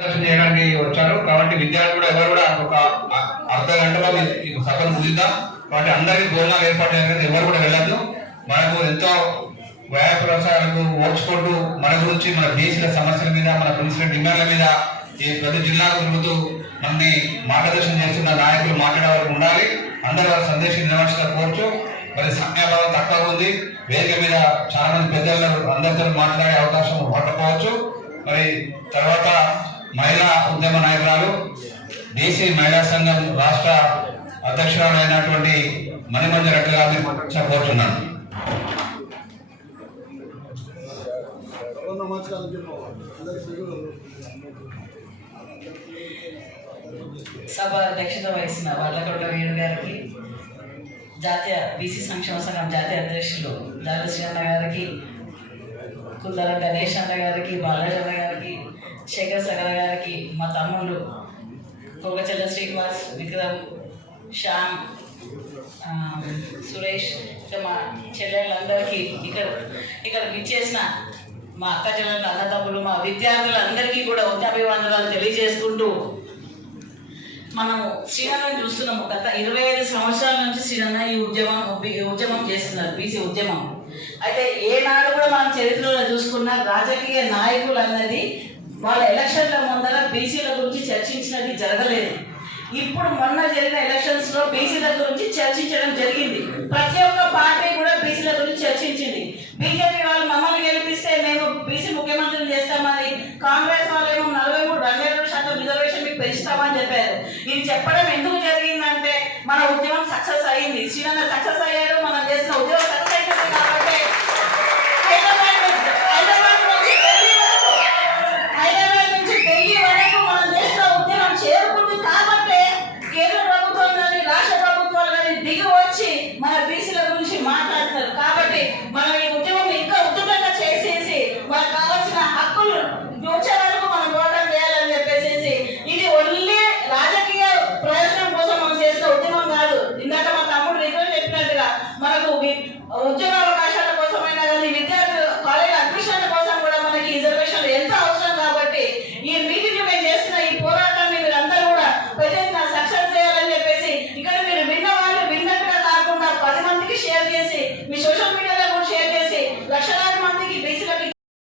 చేయడానికి వచ్చారు కాబట్టి విద్యార్థులు కూడా ఎవరు కూడా ఒక అర్ధ గంటలో సభను ముగిద్దాం. కాబట్టి అందరికీ భోజనాలు ఏర్పాటు చేయాలి, ఎవరు కూడా వెళ్ళద్దు. మనకు ఎంతో వ్యాయాప్రసారాలకు ఓర్చుకుంటూ మన గురించి, మన బీసీల సమస్యల మీద, మన పోలీసుల డిమాండ్ల మీద ఈ ప్రతి జిల్లాకు తిరుగుతూ మనని మార్గదర్శనం చేస్తున్న నాయకులు మాట్లాడే వరకు ఉండాలి. అందరూ వారి సందేశం నిలవలసిన కోర్చు. మరి సమయాభావం తక్కువ ఉంది, వేదిక మీద చాలా మంది పెద్దలు అందరితో మాట్లాడే అవకాశం ఉండకపోవచ్చు. మరి తర్వాత మహిళా ఉద్యమ నాయకురాలు దేశీ మహిళా సంఘం రాష్ట్ర అధ్యక్షురాలు అయినటువంటి మణిమంజ రెడ్డి గారిని కోరుతున్నాను. సభ అధ్యక్షత వహిస్తున్న వాళ్ళకొండ వేణు గారికి, జాతీయ బీసీ సంక్షేమ సంఘం జాతీయ అధ్యక్షులు జాగశ్రీ అన్న గారికి, కుందర గణేష్ అన్న గారికి, బాలరాజ్ అన్న గారికి, శేఖర్ సగర గారికి, మా తమ్ముళ్ళు కోగచెల్ల శ్రీనివాస్, విక్రమ్, శ్యామ్, సురేష్, మా చెల్లెళ్ళందరికీ, ఇక్కడ విచ్చేసిన మా అక్క చెల్లెళ్ళ అన్నదమ్ములు, మా విద్యార్థులందరికీ కూడా ఉద్యమాభివందనాలు తెలియజేసుకుంటూ, మనము శ్రీనన్నని చూస్తున్నాము. గత 25 సంవత్సరాల నుంచి శ్రీనన్న ఈ ఉద్యమం చేస్తున్నారు, బీసీ ఉద్యమం. అయితే ఏనాడు కూడా మనం చరిత్రలో చూసుకున్న రాజకీయ నాయకులు అన్నది వాళ్ళ ఎలక్షన్ల ముందర బీసీల గురించి చర్చించినది జరగలేదు. ఇప్పుడు మొన్న జరిగిన ఎలక్షన్స్ లో బీసీల గురించి చర్చించడం జరిగింది. ప్రతి ఒక్క పార్టీ కూడా బీసీల గురించి చర్చించింది. బీజేపీ వాళ్ళు మమ్మల్ని గెలిపిస్తే మేము బీసీ ముఖ్యమంత్రిని చేస్తామని, కాంగ్రెస్ వాళ్ళేమో 42% రిజర్వేషన్ మీకు పెంచుతామని చెప్పారు. ఇది చెప్పడం ఎందుకు జరిగిందంటే మన ఉద్యమం సక్సెస్ అయ్యింది, శ్రీనన్న సక్సెస్ అయ్యారు, మనం చేసిన ఉద్యోగ